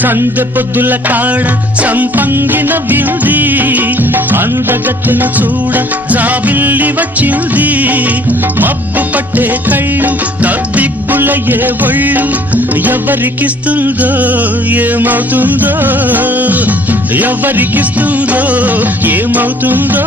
సందె పొద్దుల కాడ సంపంగిన వింది అందగత్తెను చూడ జాబిల్లి వచ్చింది మబ్బు పట్టే కళ్ళు తద్దిబ్బుల ఏ ఒళ్ళు ఎవరికిస్తుందో ఏమవుతుందో ఎవరికిస్తుందో ఏమవుతుందో